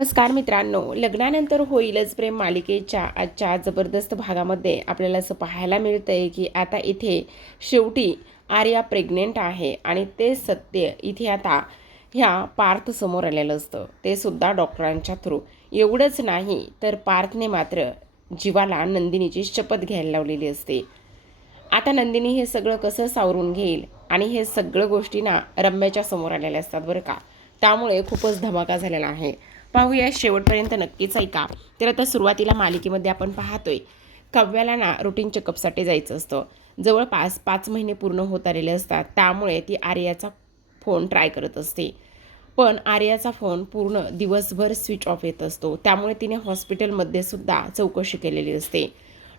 नमस्कार मित्रांनो, लग्नानंतर होईलच प्रेम मालिकेच्या आजच्या जबरदस्त भागामध्ये आपल्याला असं पाहायला मिळतंय की आता इथे शेवटी आर्या प्रेग्नेंट आहे आणि ते सत्य इथे आता ह्या पार्थ समोर आलेलं असतं, ते सुद्धा डॉक्टरांच्या थ्रू. एवढंच नाही तर पार्थने मात्र जीवाला नंदिनीची शपथ घ्यायला लावलेली असते. आता नंदिनी हे सगळं कसं सावरून घेईल आणि हे सगळं गोष्टी ना रम्याच्या समोर आलेल्या असतात बरं का. त्यामुळे खूपच धमाका झालेला आहे. पाहूया शेवटपर्यंत नक्कीच ऐका. तर आता सुरुवातीला मालिकेमध्ये आपण पाहतोय काव्याला ना रुटीन चेकअपसाठी जायचं असतं. जवळपास 5 महिने पूर्ण होत आलेले असतात. त्यामुळे ती आर्याचा फोन ट्राय करत असते. पण आर्याचा फोन पूर्ण दिवसभर स्विच ऑफ येत असतो. त्यामुळे तिने हॉस्पिटलमध्ये सुद्धा चौकशी केलेली असते.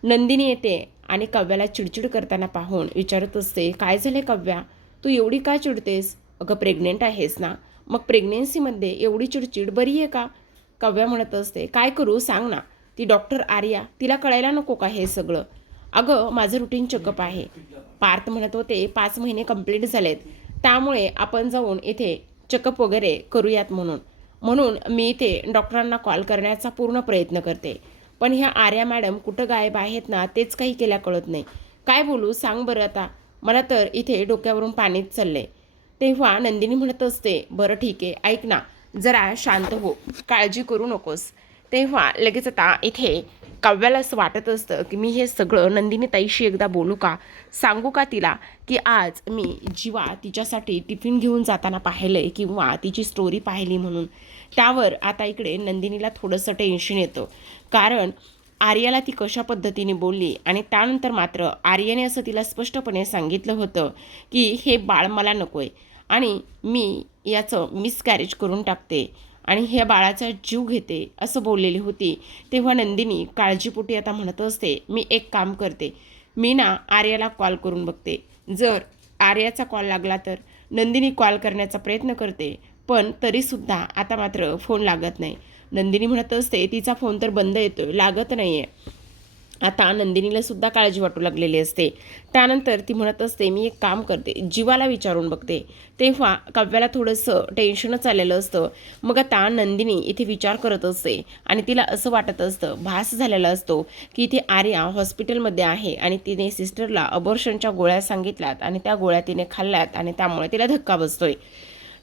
नंदिनी येते आणि काव्याला चिडचिड करताना पाहून विचारत असते, काय झाले काव्या, तू एवढी का चिडतेस? अगं प्रेग्नेंट आहेस ना, मग प्रेग्नेन्सीमध्ये एवढी चिडचिड बरी आहे का? काव्या म्हणत असते, काय करू सांग ना. ती डॉक्टर आर्या, तिला कळायला नको का हे सगळं? अगं माझं रुटीन चेकअप आहे. पार्थ म्हणत होते 5 महिने कंप्लीट झालेत, त्यामुळे आपण जाऊन इथे चेकअप वगैरे करूयात म्हणून म्हणून मी इथे डॉक्टरांना कॉल करण्याचा पूर्ण प्रयत्न करते. पण ह्या आर्या मॅडम कुठं गायब आहेत ना, तेच काही केल्या कळत नाही. काय बोलू सांग बरं आता, मला तर इथे डोक्यावरून पाणीच चाललंय. तेव्हा नंदिनी म्हणत असते, बरं ठीक आहे, ऐक ना, जरा शांत हो, काळजी करू नकोस. तेव्हा लगेच आता इथे काव्याला असं वाटत असतं की मी हे सगळं नंदिनी ताईशी एकदा बोलू का, सांगू का तिला की आज मी जीवा तिच्यासाठी टिफिन घेऊन जाताना पाहिलंय किंवा तिची स्टोरी पाहिली म्हणून. त्यावर आता इकडे नंदिनीला थोडंसं टेन्शन येतं, कारण आर्याला ती कशा पद्धतीने बोलली आणि त्यानंतर मात्र आर्याने असं तिला स्पष्टपणे सांगितलं होतं की हे बाळ मला नको आहे आणि मी याचं मिसकॅरेज करून टाकते आणि ह्या बाळाचा जीव घेते असं बोललेली होती. तेव्हा नंदिनी काळजीपोटी आता म्हणत असते, मी एक काम करते, मी ना आर्याला कॉल करून बघते. जर आर्याचा कॉल लागला तर नंदिनी कॉल करण्याचा प्रयत्न करते, पण तरीसुद्धा आता मात्र फोन लागत नाही. नंदिनी म्हणत असते, तिचा फोन तर बंद येतोय, लागत नाही आहे. आता नंदिनीला सुद्धा काळजी वाटू लागलेली असते. त्यानंतर ती म्हणत असते, मी एक काम करते, जीवाला विचारून बघते. तेव्हा काव्याला थोडंसं टेन्शनच आलेलं असतं. मग आता नंदिनी इथे विचार करत असते आणि तिला असं वाटत असतं, भास झालेला असतो की इथे आर्या हॉस्पिटलमध्ये आहे आणि तिने सिस्टरला अबॉर्शनच्या गोळ्या सांगितल्यात आणि त्या गोळ्या तिने खाल्ल्यात आणि त्यामुळे तिला धक्का बसतोय.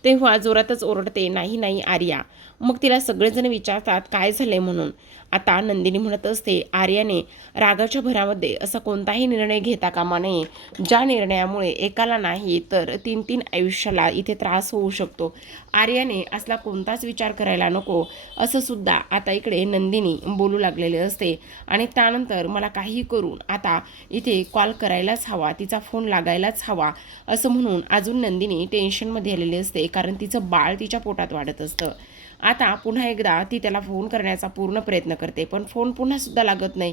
तेव्हा जोरातच ओरडते, नाही नाही आर्या. मग तिला सगळेजण विचारतात काय झाले म्हणून. आता नंदिनी म्हणत असते, आर्याने रागाच्या भरामध्ये असा कोणताही निर्णय घेता कामा नये, ज्या निर्णयामुळे एकाला नाही तर 3-3 आयुष्याला इथे त्रास होऊ शकतो. आर्याने असला कोणताच विचार करायला नको, असं सुद्धा आता इकडे नंदिनी बोलू लागलेले असते. आणि त्यानंतर मला काही करून आता इथे कॉल करायलाच हवा, तिचा फोन लागायलाच हवा, असं म्हणून अजून नंदिनी टेन्शनमध्ये आलेली असते, कारण तिचं बाळ तिच्या पोटात वाढत असतं. आता पुन्हा एकदा ती त्याला फोन करण्याचा पूर्ण प्रयत्न करते, पण फोन पुन्हासुद्धा लागत नाही.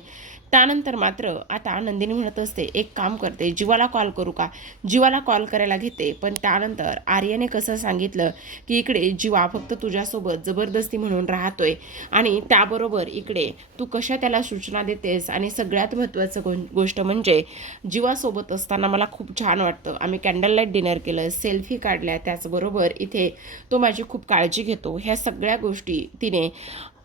त्यानंतर मात्र आता नंदिनी म्हणत असते, एक काम करते, जीवाला कॉल करू का. जीवाला कॉल करायला घेते, पण त्यानंतर आर्याने कसं सांगितलं की इकडे जीवा फक्त तुझ्यासोबत जबरदस्ती म्हणून राहतोय आणि त्याबरोबर इकडे तू कशा त्याला सूचना देतेस, आणि सगळ्यात महत्त्वाचं गोष्ट म्हणजे जीवासोबत असताना मला खूप छान वाटतं. आम्ही कॅन्डल लाईट डिनर केलं, सेल्फी काढल्या, त्याचबरोबर इथे तो माझी खूप काळजी घेतो. ह्या सगळ्या गोष्टी तिने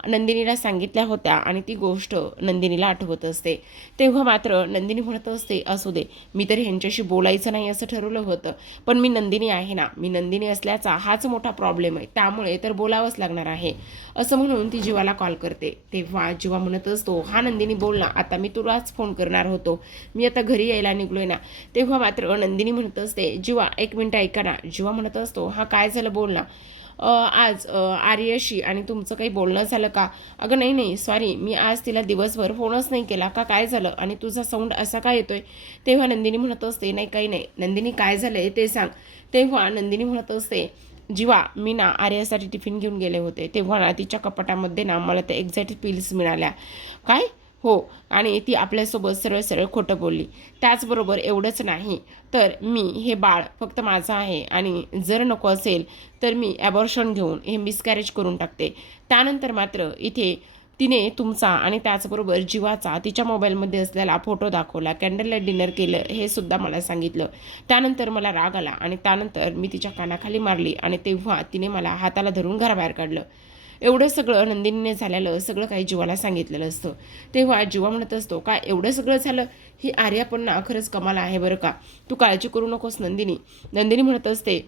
नंदिनीला सांगितल्या होत्या आणि ती गोष्ट नंदिनीला आठवत असते. तेव्हा मात्र नंदिनी म्हणत असते, असू दे, मी तर ह्यांच्याशी बोलायचं नाही असं ठरवलं होतं, पण मी नंदिनी आहे ना, मी नंदिनी असल्याचा हाच मोठा प्रॉब्लेम आहे, त्यामुळे तर बोलावंच लागणार आहे, असं म्हणून ती जीवाला कॉल करते. तेव्हा जीवा म्हणत असतो, हा नंदिनी बोल ना, आता मी तुलाच फोन करणार होतो, मी आता घरी यायला निघलोय ना. तेव्हा मात्र नंदिनी म्हणत असते, जीवा 1 मिनिट ऐका ना. जीवा म्हणत असतो, हा काय झालं बोल ना. आज आर्याशी आणि तुमचं काही बोलणं झालं का? अगं नाही नाही, सॉरी, मी आज तिला दिवसभर फोनच नाही केला का, काय झालं आणि तुझा साऊंड असा काय येतोय. तेव्हा नंदिनी म्हणत असते, नाही काही नाही, नंदिनी काय झालंय ते सांग. तेव्हा नंदिनी म्हणत असते, जीवा मी ना आर्यासाठी टिफिन घेऊन गेले होते, तेव्हा ना तिच्या कपाटामध्ये ना मला त्या एक्झॅक्ट पिल्स मिळाल्या. काय? हो, आणि ती आपल्यासोबत सरळ सरळ खोटं बोलली. त्याचबरोबर एवढंच नाही तर मी हे बाळ फक्त माझं आहे आणि जर नको असेल तर मी ॲबॉर्शन घेऊन हे मिसकॅरेज करून टाकते. त्यानंतर मात्र इथे तिने तुमचा आणि त्याचबरोबर जीवाचा तिच्या मोबाईलमध्ये असलेला फोटो दाखवला, कॅन्डल लाईट डिनर केलं हे सुद्धा मला सांगितलं. त्यानंतर मला राग आला आणि त्यानंतर मी तिच्या कानाखाली मारली आणि तेव्हा तिने मला हाताला धरून घराबाहेर काढलं. एवढं सगळं नंदिनीने झालेलं सगळं काही जीवाला सांगितलेलं असतं. तेव्हा जीवा म्हणत असतो, काय एवढं सगळं झालं? ही आर्या पण ना खरंच कमाल आहे बरं का, तू काळजी करू नकोस नंदिनी. नंदिनी म्हणत असते,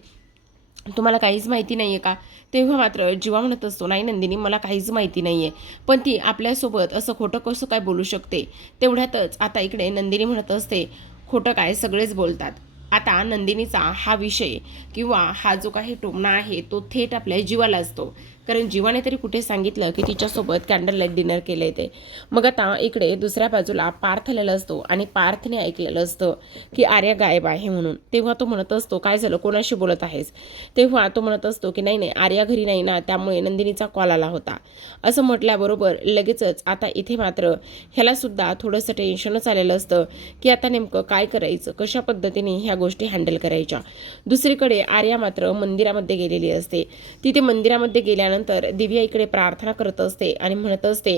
तुम्हाला काहीच माहिती नाही आहे का? तेव्हा मात्र जीवा म्हणत असतो, नाही नंदिनी, मला काहीच माहिती नाही आहे. पण ती आपल्यासोबत असं खोटं कसं काय बोलू शकते? तेवढ्यातच आता इकडे नंदिनी म्हणत असते, खोटं काय, सगळेच बोलतात. आता नंदिनीचा हा विषय किंवा हा जो काही टोमणा आहे तो थेट आपल्या जीवाला असतो. कारण जीवाने तरी कुठे सांगितलं की तिच्यासोबत कॅन्डल लाईट डिनर केलं ते. मग आता इकडे दुसऱ्या बाजूला पार्थ आलेला असतो आणि पार्थने ऐकलेलं असतं की आर्या गायब आहे म्हणून. तेव्हा तो म्हणत असतो, काय झालं, कोणाशी बोलत आहेस? तेव्हा तो म्हणत असतो की नाही नाही, आर्या घरी नाही ना, त्यामुळे नंदिनीचा कॉल आला होता. असं म्हटल्याबरोबर लगेचच आता इथे मात्र ह्याला सुद्धा थोडंसं टेन्शनच आलेलं असतं की आता नेमकं काय करायचं, कशा पद्धतीने ह्या गोष्टी हँडल करायच्या. दुसरीकडे आर्या मात्र मंदिरामध्ये गेलेली असते. तिथे मंदिरामध्ये गेल्यानंतर दिव्या इकडे प्रार्थना करत असते आणि म्हणत असते,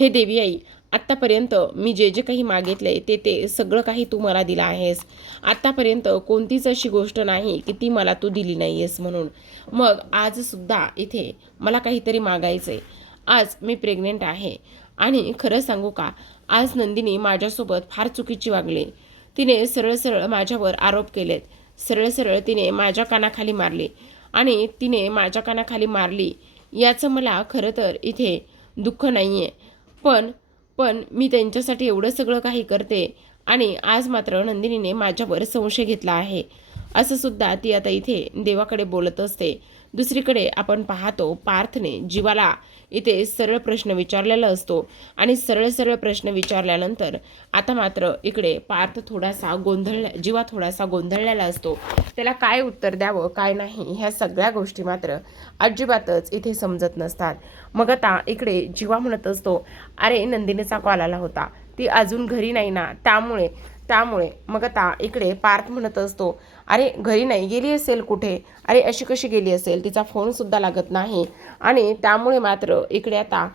हे देवी आई, आत्तापर्यंत मी जे जे काही मागितले ते सगळं काही तू मला दिलं आहेस. आत्तापर्यंत कोणतीच अशी गोष्ट नाही की ती मला तू दिली नाही आहेस म्हणून. मग आजसुद्धा इथे मला काहीतरी मागायचं आहे. आज मी प्रेग्नेंट आहे आणि खरं सांगू का, आज नंदिनी माझ्यासोबत फार चुकीची वागली. तिने सरळ सरळ माझ्यावर आरोप केलेत. सरळ सरळ तिने माझ्या कानाखाली मारली आणि तिने माझ्या कानाखाली मारली याचं मला खरं तर इथे दुःख नाही आहे. पण मी त्यांच्यासाठी एवढं सगळं काही करते आणि आज मात्र नंदिनीने माझ्यावर संशय घेतला आहे, असं सुद्धा ती आता इथे देवाकडे बोलत असते. दुसरीकडे आपण पाहतो पार्थने जीवाला इथे सरळ प्रश्न विचारलेला असतो आणि सरळ सरळ प्रश्न विचारल्यानंतर आता मात्र इकडे पार्थ जीवा थोडासा गोंधळलेला असतो. त्याला काय उत्तर द्यावं काय नाही ह्या सगळ्या गोष्टी मात्र अजिबातच इथे समजत नसतात. मग आता इकडे जीवा म्हणत असतो, अरे नंदिनीचा कॉल आला होता, ती अजून घरी नाही ना, त्यामुळे मग आता इकडे पार्थ म्हणत असतो, अरे घरी नाही गेली असेल कुठे, अरे अशी कशी गेली असेल, तिचा फोनसुद्धा लागत नाही आणि त्यामुळे मात्र इकडे आता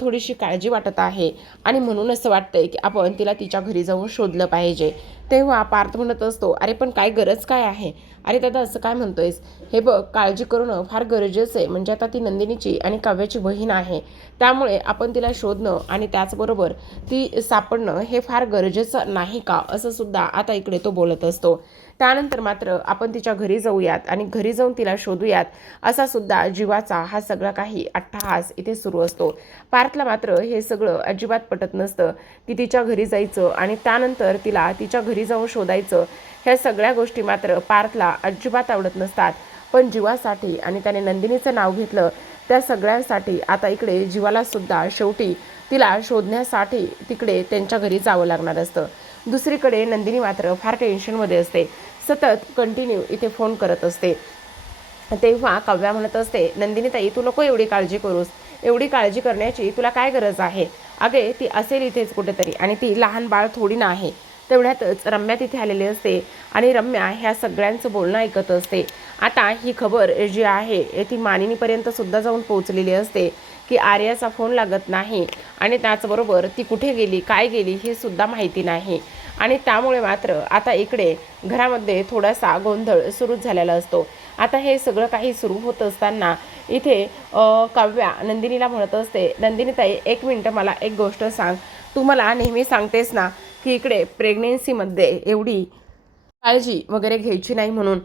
थोडीशी काळजी वाटत आहे आणि म्हणून असं वाटतंय की आपण तिला तिच्या घरी जाऊन शोधलं पाहिजे. तेव्हा पार्थ म्हणत असतो, अरे पण काय गरज काय आहे? अरे दादा असं काय म्हणतोयस? हे बघ, काळजी करणं फार गरजेचं आहे. म्हणजे आता ती नंदिनीची आणि काव्याची बहीण आहे, त्यामुळे आपण तिला शोधणं आणि त्याचबरोबर ती सापडणं हे फार गरजेचं नाही का, असं सुद्धा आता इकडे तो बोलत असतो. त्यानंतर मात्र आपण तिच्या घरी जाऊयात आणि घरी जाऊन तिला शोधूयात, असा सुद्धा जीवाचा हा सगळा काही अट्टहास इथे सुरू असतो. पार्थला मात्र हे सगळं अजिबात पटत नसतं की तिच्या घरी जायचं आणि त्यानंतर तिला तिच्या घरी जाऊन शोधायचं. ह्या सगळ्या गोष्टी मात्र पार्थला अजिबात आवडत नसतात. पण जीवासाठी आणि त्याने नंदिनीचं नाव घेतलं त्या सगळ्यांसाठी आता इकडे जीवाला सुद्धा शेवटी तिला शोधण्यासाठी तिकडे त्यांच्या घरी जावं लागणार असतं. दुसरीकडे नंदिनी मात्र फार टेन्शनमध्ये असते, सतत कंटिन्यू इथे फोन करत असते. तेव्हा काव्या म्हणत असते, नंदिनी ताई, तू नको एवढी काळजी करूस, एवढी काळजी करण्याची तुला काय गरज आहे? अगे ती असेल इथेच कुठेतरी आणि ती लहान बाळ थोडी ना आहे. तेवढ्यातच रम्या तिथे आलेली असते आणि रम्या ह्या सगळ्यांचं बोलणं ऐकत असते. आता ही खबर जी आहे ती मानिनीपर्यंत सुद्धा जाऊन पोहोचलेली असते की आर्याचा फोन लागत नाही आणि त्याचबरोबर ती कुठे गेली, काय गेली हे सुद्धा माहिती नाही. आणि त्यामुळे मात्र आता इकडे घरामध्ये थोडासा गोंधळ सुरूच झालेला असतो. आता हे सगळं काही सुरू होत असताना इथे काव्या नंदिनीला म्हणत असते, नंदिनी ताई, एक मिनटं मला एक गोष्ट सांग. तू मला नेहमी सांगतेस ना की इकडे प्रेग्नेन्सीमध्ये एवढी काळजी वगैरे घ्यायची नाही म्हणून,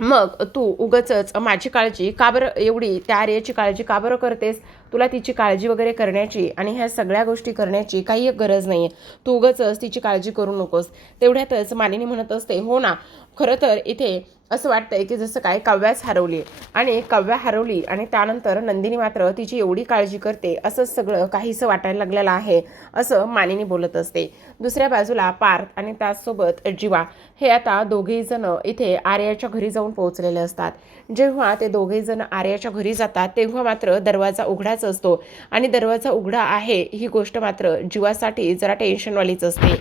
मग तू उगाचच माझी काळजी का बरं, एवढी त्या आर्याची काळजी का बरं करतेस? तुला तिची काळजी वगैरे करण्याची आणि ह्या सगळ्या गोष्टी करण्याची काही गरज नाही आहे. तू उगाचच तिची काळजी करू नकोस. तेवढ्यातच मालिनी म्हणत असते, हो ना, खरं तर इथे असं वाटतंय की जसं काय काव्याच हरवली आणि काव्या हरवली आणि त्यानंतर नंदिनी मात्र तिची एवढी काळजी करते, असं सगळं काहीसं वाटायला लागलेलं आहे, असं मालिनी बोलत असते. दुसऱ्या बाजूला पार्थ आणि त्याचसोबत जीवा हे आता दोघेही जण इथे आर्याच्या घरी जाऊन पोहोचलेले असतात. जेव्हा ते दोघेही जण आर्याच्या घरी जातात तेव्हा मात्र दरवाजा उघडाच असतो आणि दरवाजा उघडा आहे ही गोष्ट मात्र जीवासाठी जरा टेन्शनवालीच असते.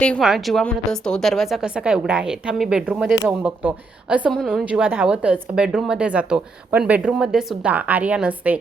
तेव्हा जीवा म्हणत असतो, दरवाजा कसा काय उघडा आहे, थांब मी बेडरूममध्ये जाऊन बघतो. असं म्हणून जीवा धावतच बेडरूममध्ये जातो, पण बेडरूममध्ये सुद्धा आर्या नसते.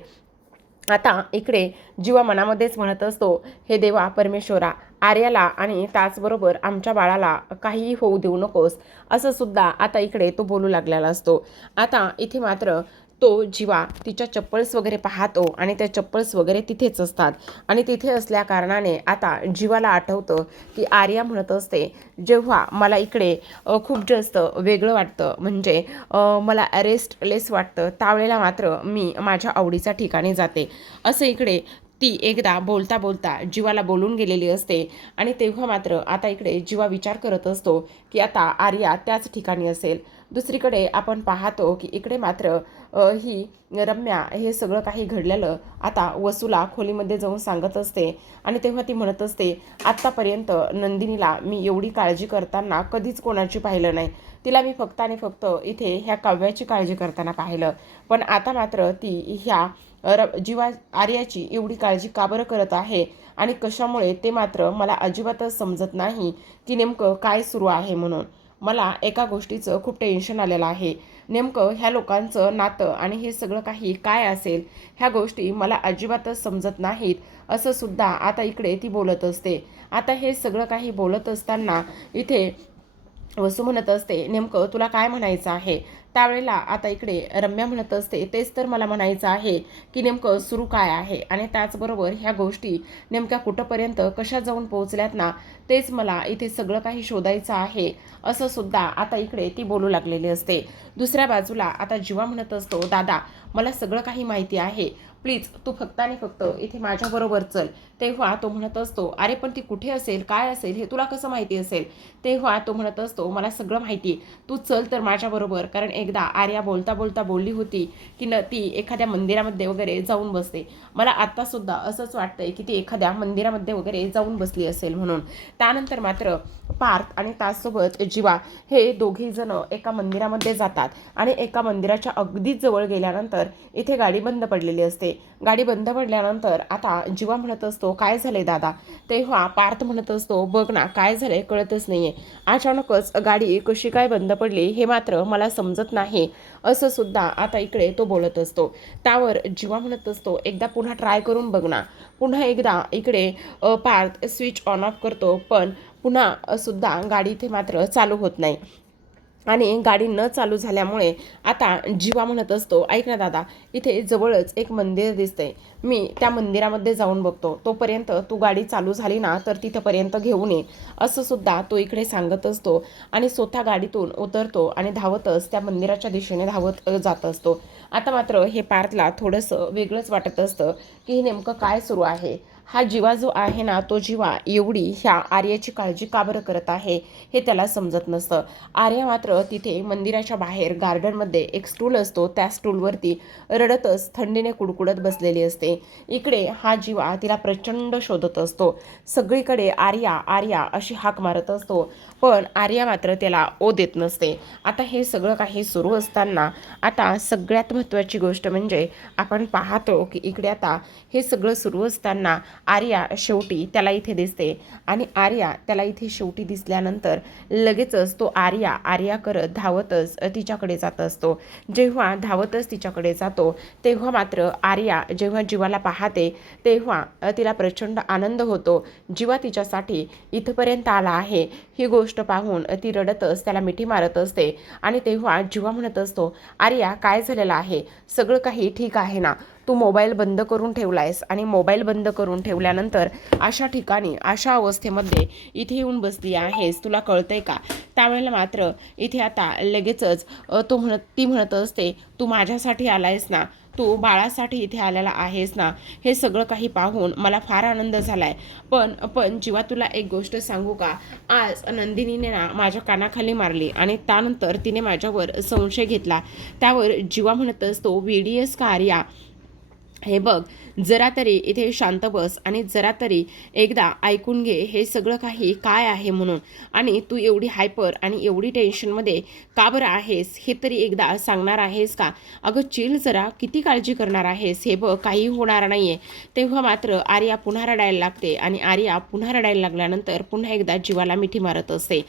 आता इकडे जीवा मनामध्येच म्हणत असतो, हे देवा परमेश्वरा, आर्याला आणि त्याचबरोबर आमच्या बाळाला काहीही होऊ देऊ नकोस, असं सुद्धा आता इकडे तो बोलू लागलेला असतो. आता इथे मात्र तो जीवा तिच्या चप्पल्स वगैरे पाहतो आणि त्या चप्पल्स वगैरे तिथेच असतात आणि तिथे असल्या कारणाने आता जीवाला आठवतं की आर्या म्हणत असते, जेव्हा मला इकडे खूप जास्त वेगळं वाटतं, म्हणजे मला रेस्टलेस वाटतं, त्यावेळेला मात्र मी माझ्या आवडीच्या ठिकाणी जाते. असं इकडे ती एकदा बोलता बोलता जीवाला बोलून गेलेली असते आणि तेव्हा मात्र आता इकडे जीवा विचार करत असतो की आता आर्या त्याच ठिकाणी असेल. दुसरीकडे आपण पाहतो की इकडे मात्र ही रम्या हे सगळं काही घडलेलं आता वसूला खोलीमध्ये जाऊन सांगत असते आणि तेव्हा ती म्हणत असते, आत्तापर्यंत नंदिनीला मी एवढी काळजी करताना कधीच कोणाची पाहिलं नाही. तिला मी फक्त आणि फक्त इथे ह्या काव्याची काळजी करताना पाहिलं, पण आता मात्र ती ह्या जीवा आर्याची एवढी काळजी का बरं करत आहे आणि कशामुळे ते मात्र मला अजिबातच समजत नाही की नेमकं काय सुरू आहे. म्हणून मला एका गोष्टीचं खूप टेन्शन आलेलं आहे. नेमकं ह्या लोकांचं नातं आणि हे सगळं काही काय असेल, ह्या गोष्टी मला अजिबातच समजत नाहीत, असं सुद्धा आता इकडे ती बोलत असते. आता हे सगळं काही बोलत असताना इथे वसू म्हणत असते, नेमकं तुला काय म्हणायचं आहे. त्यावेळेला आता इकडे रम्या म्हणत असते, तेच तर मला म्हणायचं आहे की नेमकं सुरू काय आहे आणि त्याचबरोबर ह्या गोष्टी नेमक्या कुठंपर्यंत कशा जाऊन पोहोचल्यात ना, तेच मला इथे सगळं काही शोधायचं आहे, असं सुद्धा आता इकडे ती बोलू लागलेली असते. दुसऱ्या बाजूला आता जीवा म्हणत असतो, दादा मला सगळं काही माहिती आहे, प्लीज तू फक्त आणि फक्त इथे माझ्याबरोबर चल. तेव्हा तो म्हणत असतो, अरे पण ती कुठे असेल, काय असेल हे तुला कसं माहिती असेल. तेव्हा तो म्हणत असतो, मला सगळं माहिती, तू चल तर माझ्याबरोबर. कारण एकदा आर्या बोलता बोलता बोलली होती की ती एखाद्या मंदिरामध्ये वगैरे जाऊन बसते. मला आत्तासुद्धा असंच वाटतंय की ती एखाद्या मंदिरामध्ये वगैरे जाऊन बसली असेल म्हणून. त्यानंतर मात्र पार्थ आणि त्याचसोबत जीवा हे दोघे जण एका मंदिरामध्ये जातात आणि एका मंदिराच्या अगदीच जवळ गेल्यानंतर इथे गाडी बंद पडलेली असते. गाडी बंद पडल्यानंतर आता जीवा म्हणत असतो, काय झाले दादा. तेव्हा पार्थ म्हणत असतो, बघ ना काय झालंय कळतच नाहीये, अचानकच गाडी कशी काय बंद पडली हे मात्र मला समजत नाही, असं सुद्धा आता इकडे तो बोलत असतो. त्यावर जीवा म्हणत असतो, एकदा पुन्हा ट्राय करून बघ ना. पुन्हा एकदा इकडे पार्थ स्विच ऑन ऑफ करतो, पण पुन्हा सुद्धा गाडी इथे मात्र चालू होत नाही आणि गाडी न चालू झाल्यामुळे आता जीवा म्हणत असतो, ऐक ना दादा, इथे जवळच एक मंदिर दिसतंय, मी त्या मंदिरामध्ये जाऊन बघतो, तोपर्यंत तू गाडी चालू झाली ना तर तिथंपर्यंत घेऊन ये, असं सुद्धा तो इकडे सांगत असतो आणि स्वतः गाडीतून उतरतो आणि धावतच त्या मंदिराच्या दिशेने धावत जात असतो. आता मात्र हे पार्थला थोडंसं वेगळंच वाटत असतं की हे नेमकं काय सुरू आहे. हा जीवा जो आहे ना, तो जीवा एवढी ह्या आर्याची काळजी का बरं करत आहे हे त्याला समजत नसतं. आर्या मात्र तिथे मंदिराच्या बाहेर गार्डनमध्ये एक स्टूल असतो, त्या स्टूलवरती रडतच थंडीने कुडकुडत बसलेली असते. इकडे हा जीवा तिला प्रचंड शोधत असतो. सगळीकडे आर्या आर्या अशी हाक मारत असतो, पण आर्या मात्र त्याला ओ देत नसते. आता हे सगळं काही सुरू असताना आता सगळ्यात महत्त्वाची गोष्ट म्हणजे आपण पाहतो की इकडे आता हे सगळं सुरू असताना आर्या शेवटी त्याला इथे दिसते आणि आर्या त्याला इथे शेवटी दिसल्यानंतर लगेचच तो आर्या आर्या करत धावतच तिच्याकडे जात असतो. जेव्हा धावतच तिच्याकडे जातो तेव्हा मात्र आर्या जेव्हा जीवाला पाहते तेव्हा तिला प्रचंड आनंद होतो. जीवा तिच्यासाठी इथपर्यंत आला आहे ही गोष्ट पाहून ती रडतच त्याला मिठी मारत असते आणि तेव्हा जीवा म्हणत असतो, आर्या काय झालेलं आहे, सगळं काही ठीक आहे ना. तू मोबाईल बंद करून ठेवलायस आणि मोबाईल बंद करून ठेवल्यानंतर अशा ठिकाणी अशा अवस्थेमध्ये इथे येऊन बसली आहेस, तुला कळतंय का. त्यावेळेला मात्र इथे आता लगेचच ती म्हणत असते, तू माझ्यासाठी आलायस ना, तू बाळासाठी इथे आलेला आहेस ना. हे सगळं काही पाहून मला फार आनंद झालाय. पण जीवा तुला एक गोष्ट सांगू का, आज नंदिनीने ना माझ्या कानाखाली मारली आणि त्यानंतर तिने माझ्यावर संशय घेतला. त्यावर जीवा म्हणत असतो, VDS का आर्या, हे बघ, जरा तरी इथे शांत बस आणि जरा तरी एकदा ऐकून घे हे सगळं काही काय आहे म्हणून. आणि तू एवढी हायपर आणि एवढी टेन्शनमध्ये का बरं आहेस हे तरी एकदा सांगणार आहेस का. अगं चिल जरा, किती काळजी करणार आहेस, हे बघ काही होणार नाही आहे. तेव्हा मात्र आर्या पुन्हा रडायला लागते आणि आर्या पुन्हा रडायला लागल्यानंतर पुन्हा एकदा जीवाला मिठी मारत असते.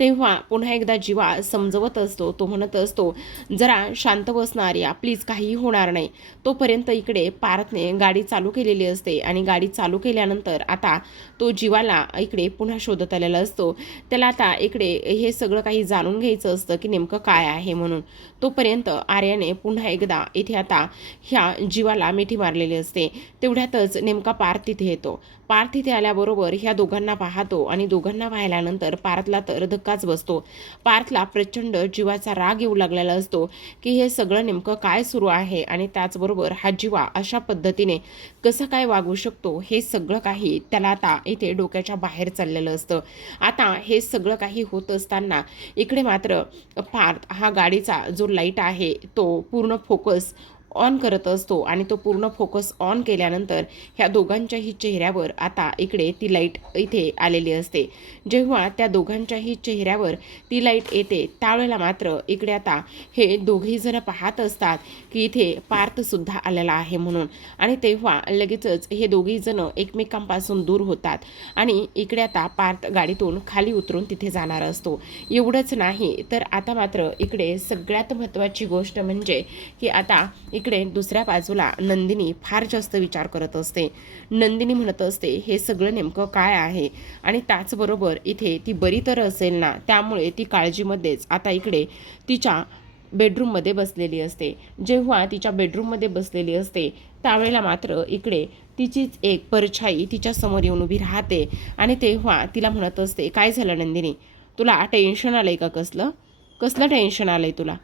तेव्हा पुन्हा एकदा जीवा समजवत असतो, तो म्हणत असतो, जरा शांत बस ना आर्या, प्लीज काही होणार नाही. तोपर्यंत इकडे पार्थने गाडी गाडी चालू केलेली असते आणि गाडी चालू केल्यानंतर आता तो जीवाला इकडे पुन्हा शोधत आलेला असतो. त्याला आता इकडे हे सगळं काही जाणून घ्यायचं असतं की नेमकं काय आहे म्हणून. तोपर्यंत आर्याने पुन्हा एकदा इथे आता ह्या जीवाला मिठी मारलेली असते. तेवढ्यातच नेमका पार्थ तिथे येतो. पार्थ तिथे आल्याबरोबर ह्या दोघांना पाहतो आणि दोघांना पाहिल्यानंतर पार्थला तर धक्काच बसतो. पार्थला प्रचंड जीवाचा राग येऊ लागलेला असतो की हे सगळं नेमकं काय सुरू आहे आणि त्याचबरोबर हा जीवा अशा पद्धतीने कसं काय वागू शकतो हे सगळं काही त्याला आता इथे डोक्याच्या बाहेर चाललेलं असतं. आता हे सगळं काही होत असताना इकडे मात्र पार्थ हा गाडीचा जो लाईट आहे तो पूर्ण फोकस ऑन करत असतो आणि तो पूर्ण फोकस ऑन केल्यानंतर ह्या दोघांच्याही चेहऱ्यावर आता इकडे ती लाईट इथे आलेली असते. जेव्हा त्या दोघांच्याही चेहऱ्यावर ती लाईट येते त्यावेळेला मात्र इकडे आता हे दोघेही जण पाहत असतात की इथे पार्थसुद्धा आलेला आहे म्हणून. आणि तेव्हा लगेचच हे दोघेही जण एकमेकांपासून दूर होतात आणि इकडे आता पार्थ गाडीतून खाली उतरून तिथे जाणार असतो. एवढंच नाही तर आता मात्र इकडे सगळ्यात महत्त्वाची गोष्ट म्हणजे की आता इकडे दुसऱ्या बाजूला नंदिनी फार जास्त विचार करत असते. नंदिनी म्हणत असते हे सगळं नेमकं काय आहे आणि त्याचबरोबर इथे ती बरी तर असेल ना. त्यामुळे ती काळजीमध्येच आता इकडे तिच्या बेडरूममध्ये बसलेली असते. जेव्हा तिच्या बेडरूममध्ये बसलेली असते त्यावेळेला मात्र इकडे तिचीच एक परछाई तिच्या समोर येऊन उभी राहते आणि तेव्हा तिला म्हणत असते काय झालं नंदिनी, तुला टेन्शन आलंय का? कसलं टेन्शन आलंय तुला?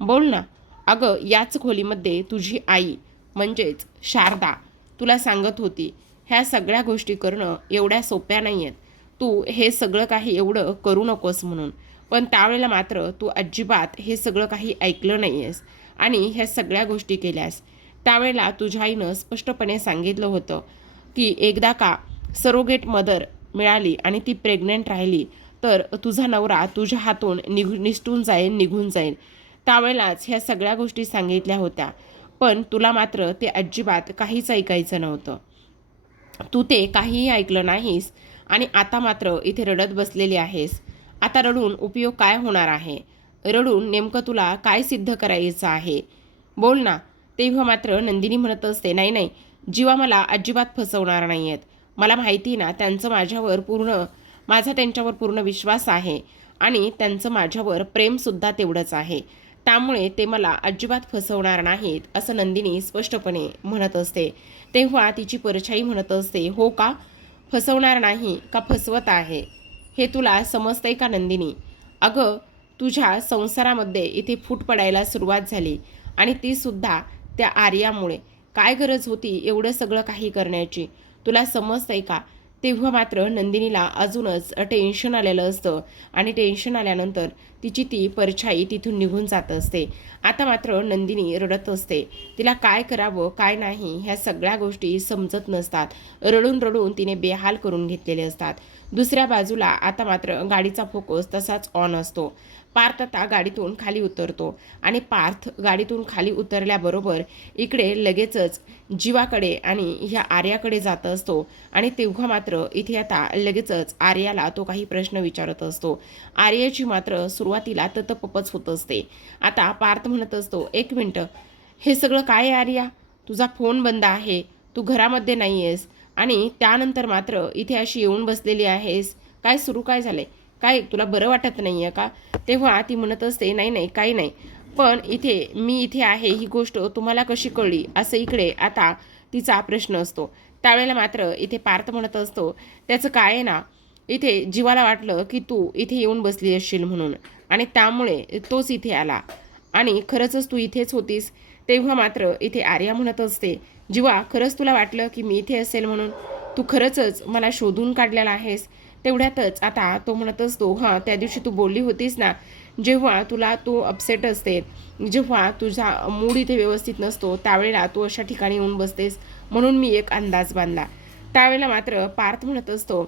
बोल ना. अगं याच खोलीमध्ये तुझी आई म्हणजेच शारदा तुला सांगत होती ह्या सगळ्या गोष्टी करणं एवढ्या सोप्या नाही आहेत. तू हे सगळं काही एवढं करू नकोस म्हणून. पण त्यावेळेला मात्र तू अजिबात हे सगळं काही ऐकलं नाही आहेस आणि ह्या सगळ्या गोष्टी केल्यास. त्यावेळेला तुझ्या आईनं स्पष्टपणे सांगितलं होतं की एकदा का सरोगेट मदर मिळाली आणि ती प्रेग्नंट राहिली तर तुझा नवरा तुझ्या हातून निघून जाईल. त्यावेळेलाच ह्या सगळ्या गोष्टी सांगितल्या होत्या. पण तुला मात्र ते अजिबात काहीच ऐकायचं नव्हतं. तू ते काहीही ऐकलं नाहीस आणि आता मात्र इथे रडत बसलेली आहेस. आता रडून उपयोग काय होणार आहे? रडून नेमकं तुला काय सिद्ध करायचं आहे? बोल ना. तेव्हा मात्र नंदिनी म्हणत असते नाही, जीवा मला अजिबात फसवणार नाही आहेत. मला माहिती ना माझा त्यांच्यावर पूर्ण विश्वास आहे आणि त्यांचं माझ्यावर प्रेमसुद्धा तेवढंच आहे. त्यामुळे ते मला अजिबात फसवणार नाहीत असं नंदिनी स्पष्टपणे म्हणत असते. तेव्हा तिची परछाई म्हणत असते हो का? फसवणार नाही का फसवत आहे हे तुला समजतंय का नंदिनी? अगं तुझ्या संसारामध्ये इथे फूट पडायला सुरुवात झाली आणि ती सुद्धा त्या आर्यामुळे. काय गरज होती एवढं सगळं काही करण्याची? तुला समजतंय का? तेव्हा मात्र नंदिनीला अजूनच टेन्शन आलेलं असतं आणि टेन्शन आल्यानंतर तिची ती परछाई तिथून निघून जात असते. आता मात्र नंदिनी रडत असते. तिला काय करावं काय नाही ह्या सगळ्या गोष्टी समजत नसतात. रडून रडून तिने बेहाल करून घेतलेले असतात. दुसऱ्या बाजूला आता मात्र गाडीचा फोकस तसाच ऑन असतो. पार्थ आता गाडीतून खाली उतरतो आणि पार्थ गाडीतून खाली उतरल्याबरोबर इकडे लगेचच जीवाकडे आणि ह्या आर्याकडे जात असतो आणि तेव्हा मात्र इथे आता लगेचच आर्याला तो काही प्रश्न विचारत असतो. आर्याची मात्र सुरुवातीला ततपपच होत असते. आता पार्थ म्हणत असतो एक मिनटं, हे सगळं काय आर्या? तुझा फोन बंद आहे, तू घरामध्ये नाही आहेस आणि त्यानंतर मात्र इथे अशी येऊन बसलेली आहेस. काय सुरू काय झालंय? काय तुला बरं वाटत नाही आहे का? तेव्हा ती म्हणत असते नाही काही नाही, पण मी इथे आहे ही गोष्ट तुम्हाला कशी कळली असं इकडे आता तिचा प्रश्न असतो. त्यावेळेला मात्र इथे पार्थ म्हणत असतो त्याचं काय आहे ना, इथे जीवाला वाटलं की तू इथे येऊन बसली असशील म्हणून आणि त्यामुळे तोच इथे आला आणि खरंच तू इथेच होतीस. तेव्हा मात्र इथे आर्या म्हणत असते जीवा खरंच तुला वाटलं की मी इथे असेल म्हणून? तू खरंच मला शोधून काढलेला आहेस? तेवढ्यातच आता तो म्हणत असतो हां त्या दिवशी तू बोलली होतीस ना, जेव्हा तू अपसेट असते, जेव्हा तुझा मूड इथे व्यवस्थित नसतो त्यावेळेला तू अशा ठिकाणी येऊन बसतेस म्हणून मी एक अंदाज बांधला. त्यावेळेला मात्र पार्थ म्हणत असतो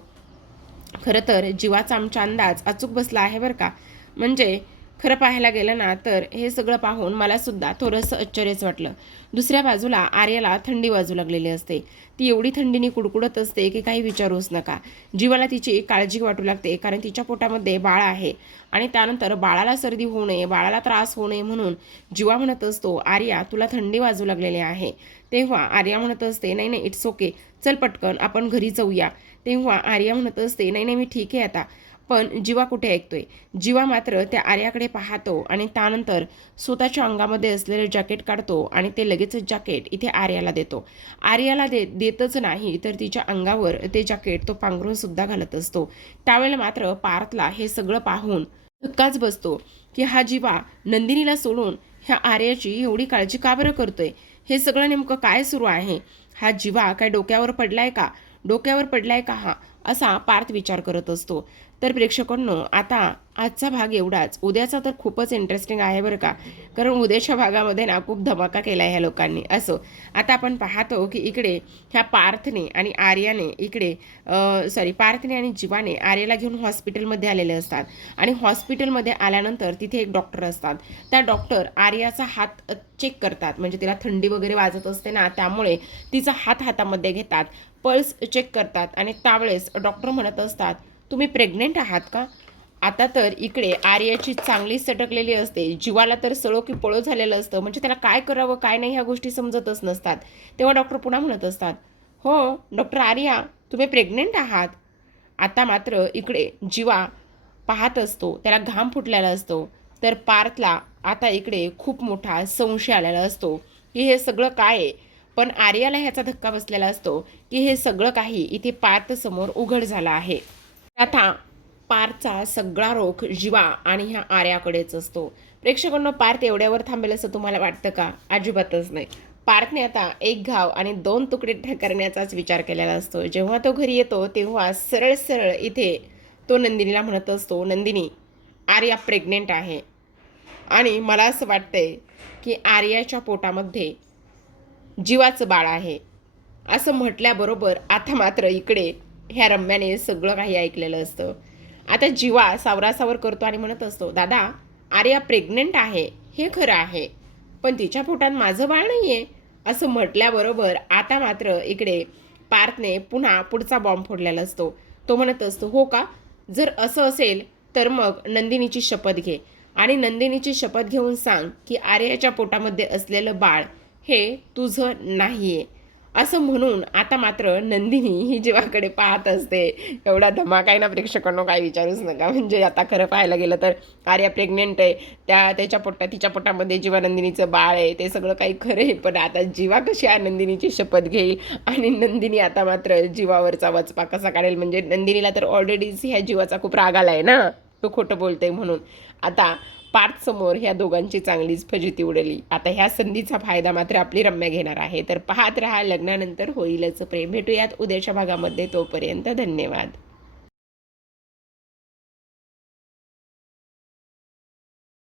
खरं तर जीवाचा आमचा अंदाज अचूक बसला आहे बरं का. म्हणजे खरं पाहायला गेलं ना तर हे सगळं पाहून मला सुद्धा थोडंसं आश्चर्यच वाटलं. दुसऱ्या बाजूला आर्याला थंडी वाजू लागलेली असते. ती एवढी थंडीने कुडकुडत असते की काही विचारूच नका. जीवाला तिची काळजी वाटू लागते, कारण तिच्या पोटामध्ये बाळ आहे आणि त्यानंतर बाळाला सर्दी होऊ नये, बाळाला त्रास होऊ नये म्हणून जीवा म्हणत असतो, आर्या तुला थंडी वाजू लागलेली आहे. तेव्हा आर्या म्हणत असते, नाही नाही इट्स ओके, चल पटकन आपण घरी जाऊया. तेव्हा आर्या म्हणत असते, नाही नाही मी ठीक आहे आता. पण जीवा कुठे ऐकतोय? जीवा मात्र त्या आर्याकडे पाहतो आणि त्यानंतर स्वतःच्या अंगामध्ये असलेलं जॅकेट काढतो आणि ते लगेचच जॅकेट इथे आर्याला देतो. आर्याला देतच नाही तर तिच्या अंगावर ते जॅकेट तो पांघरून सुद्धा घालत असतो. त्यावेळेला मात्र पार्थला हे सगळं पाहून धक्काच बसतो की हा जीवा नंदिनीला सोडून ह्या आर्याची एवढी काळजी का बरं करतोय? हे सगळं नेमकं काय सुरू आहे? हा जीवा काय डोक्यावर पडलाय का? डोक्यावर पडलाय का हा? असा पार्थ विचार करत असतो. तर प्रेक्षकांनो, आता आजचा भाग एवढाच. उद्याचा तर खूपच इंटरेस्टिंग आहे बरं का, कारण उद्याच्या भागामध्ये ना खूप धमाका केला आहे ह्या लोकांनी. असो, आता आपण पाहतो की इकडे ह्या पार्थने आणि आर्याने इकडे पार्थने आणि जीवाने आर्याला घेऊन हॉस्पिटलमध्ये आलेले असतात आणि हॉस्पिटलमध्ये आल्यानंतर तिथे एक डॉक्टर असतात. त्या डॉक्टर आर्याचा हात चेक करतात, म्हणजे तिला थंडी वगैरे वाजत असते ना, त्यामुळे तिचा हात हातामध्ये घेतात, पल्स चेक करतात आणि त्यावेळेस डॉक्टर म्हणत असतात, तुम्ही प्रेग्नेंट आहात का? आता तर इकडे आर्याची चांगली सटकलेली असते. जीवाला तर सळो की पळो झालेलं असतं, म्हणजे त्याला काय करावं काय नाही ह्या गोष्टी समजतच नसतात. तेव्हा डॉक्टर पुन्हा म्हणत असतात, हो डॉक्टर आर्या तुम्ही प्रेग्नेंट आहात. आता मात्र इकडे जीवा पाहत असतो, त्याला घाम फुटलेला असतो. तर पार्थला आता इकडे खूप मोठा संशय आलेला असतो की हे सगळं काय आहे. पण आर्याला ह्याचा धक्का बसलेला असतो की हे सगळं काही इथे पार्थ समोर उघड झालं आहे. आता पार्थचा सगळा रोख जीवा आणि ह्या आर्याकडेच असतो. प्रेक्षकांना पार्थ एवढ्यावर थांबेल असं तुम्हाला वाटतं का? अजिबातच नाही. पार्थने आता एक घाव आणि 2 तुकडे करण्याचाच विचार केलेला असतो. जेव्हा तो घरी येतो तेव्हा सरळ सरळ इथे तो नंदिनीला म्हणत असतो, नंदिनी आर्या प्रेग्नेंट आहे आणि मला असं वाटतंय की आर्याच्या पोटामध्ये जीवाचं बाळ आहे. असं म्हटल्याबरोबर आता मात्र इकडे ह्या रम्याने सगळं काही ऐकलेलं असतं. आता जीवा सावरासावर करतो आणि म्हणत असतो, दादा आर्या प्रेग्नेंट आहे हे खरं आहे, पण तिच्या पोटात माझं बाळ नाही आहे. असं म्हटल्याबरोबर आता मात्र इकडे पार्थने पुन्हा पुढचा बॉम्ब फोडलेला असतो. तो म्हणत असतो, हो का? जर असं असेल तर मग नंदिनीची शपथ घे आणि नंदिनीची शपथ घेऊन सांग की आर्याच्या पोटामध्ये असलेलं बाळ हे तुझं नाही आहे. असं म्हणून आता मात्र नंदिनी ही जीवाकडे पाहत असते. एवढा धमाका आहे ना प्रेक्षकांनो, काय विचारूच नका. म्हणजे आता खरं पाहायला गेलं तर आर्या प्रेग्नेंट आहे, तिच्या पोटामध्ये जीवा नंदिनीचं बाळ आहे, ते सगळं काही खरं आहे. पण आता जीवा कशी नंदिनीची शपथ घेईल आणि नंदिनी आता मात्र जीवावरचा वचपा कसा काढेल? म्हणजे नंदिनीला तर ऑलरेडीच ह्या जीवाचा खूप राग आला आहे ना, तो खोटं बोलते म्हणून. आता पार्थ समोर ह्या दोघांची चांगलीच फजिती उडली. आता ह्या संधीचा फायदा मात्र आपली रम्या घेणार आहे. तर पाहत रहा लग्नानंतर होईलच प्रेम. भेटूयात उद्याच्या भागामध्ये. तोपर्यंत धन्यवाद.